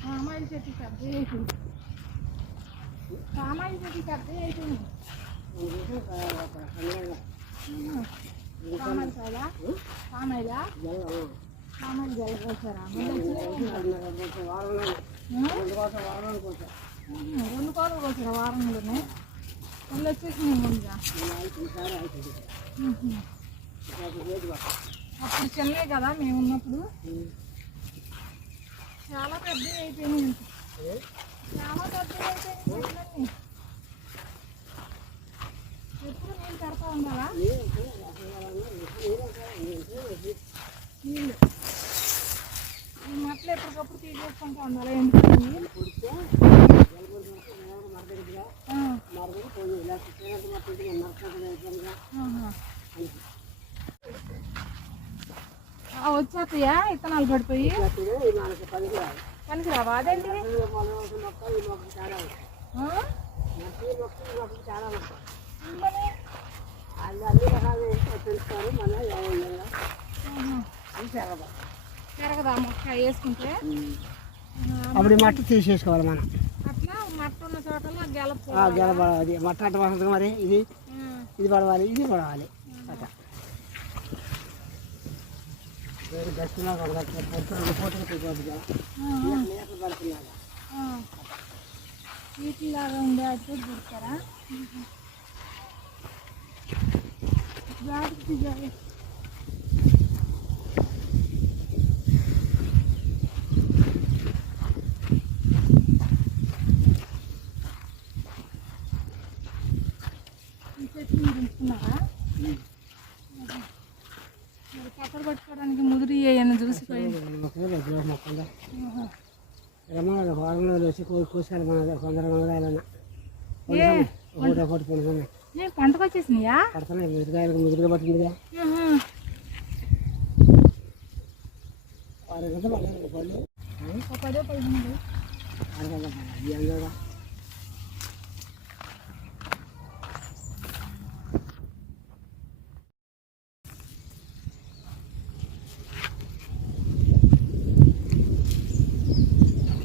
రామాయణ చెట్టు పెద్ద అయిపోయింది రామాయణ చెట్టు పెద్ద అయిపోయింది రామాయణ రామాయణ రామాయణ? జలపోసారా రెండు కాలు కోసారా వారంలోనే మళ్ళీ వచ్చేసినాయి ముందుగా. అప్పుడు చిన్నవి కదా మేము ఉన్నప్పుడు. చాలా పెద్దవి అయిపోయినాయి చాలా పెద్దవి అయిపోయినాయి ఎప్పుడు నీళ్ళు పెడతా ఉండాలా? నీళ్ళు. ఈ ఎప్పటికప్పుడు తీసేసుకుంటూ ఉండాలి? ఎందుకంటే వచ్చేస్తాయా ఇత్తనాలు పడిపోయి. పనికి రావా అదేంటి? ఆ? పెరగదా? మొక్క వేసుకుంటే? అప్పుడు మట్టి తీసేసుకోవాలి మనం. గెల మట్ట అట్ట వస్తుంది మరి ఇది. ఇది పడవాలి ఇది పడవాలి. అట్ట. వేరే గట్టిగా గెల మేకలు పడుతున్నాయి వీటిలాగా ఉండే అట్టు దొరుకుతారా జాగ్రత్త జాగ్రత్త ఈ చెట్టు మీరు ఉంచుకున్నారా మరి కట్టలు పట్టుకోవడానికి ముదిరి ఏమైనా చూసిపోయింది మొక్కలు రమ్మన్నారు వారంలో వచ్చి కూ- కూర్చొని మన కొందరు వందరాలన్న ఏ ఒకటి ఒకటి పొందుతున్నాయి నేను పంటకు వచ్చేసినాయా? పడుతున్నాయి ముదిరికాయలకు ముదిరిగా ఒక పదో పదిహేను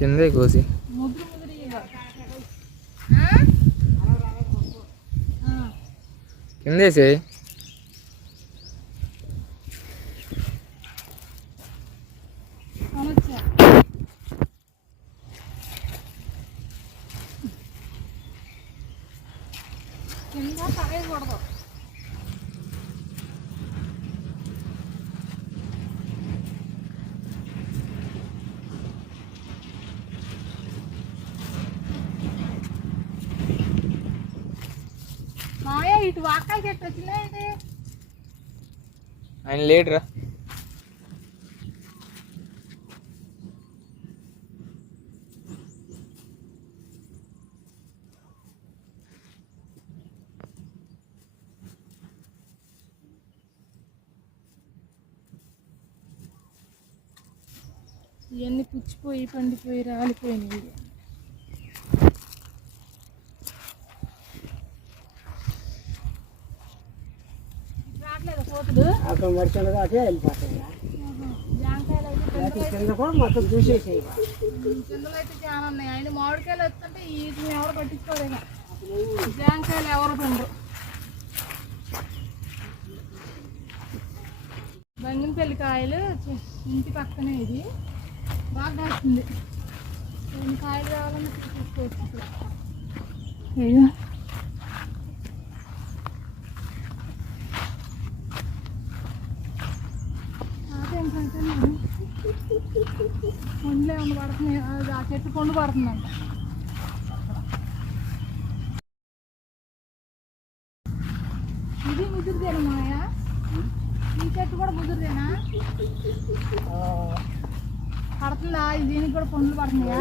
కిందే కోసి ముద్దు ముదిరి ఆ? ఆ. కిందేసే కొనొచ్చా కింద పడేయకూడదు మాయా ఇటు వాకాయ చెట్టు వచ్చిందేంటి ఆయన లేడురా. ఇవన్నీ పుచ్చిపోయి పండిపోయి రాలిపోయినాయి. అక్కడ మడిచిండగా అటే వెళ్ళిపోతాయి. కింద కూడా మొత్తం చూసేసేయి చాలా ఉన్నాయి. ఆయన మామిడికాయలు వస్తుంటే వీటిని ఎవరు జాంకాయలు ఎవరు పండు ఇంటి పక్కనే ఇది. బాగా కాస్తుంది కాయలు కావాలన్నా తీసుకోవచ్చు అయ్యో అదేం సంగతి? పండ్లే ఉన్న పడుతున్నాయి ఆ చెట్టు పండు పడుతుందంట. ఇది ముదురుదేనా మాయా ఈ చెట్టు కూడా ముదురుదేనా? పడుతుందా? దీనికి కూడా పండ్లు పడుతున్నాయా.